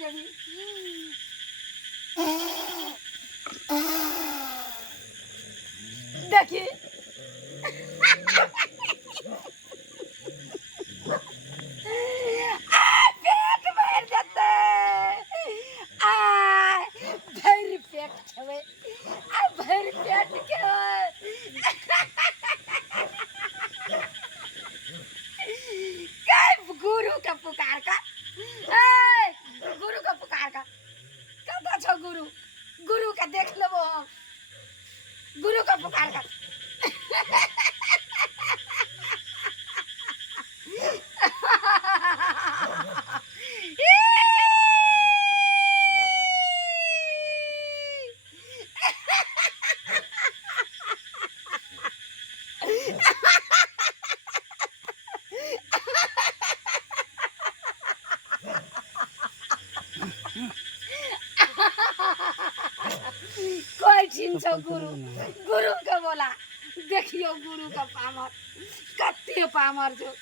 जाबी देखी पेट भर जाते आ भर पेट छवे आ भर पेट के काय गुरु का पुकार का ए गुरु का पुकार का कदा छो गुरु गुरु का देख लेबो हम गुरु का पुकार का कोई छीन गुरु गुरु का बोला देखियो गुरु का पामर कत्ते पामर जो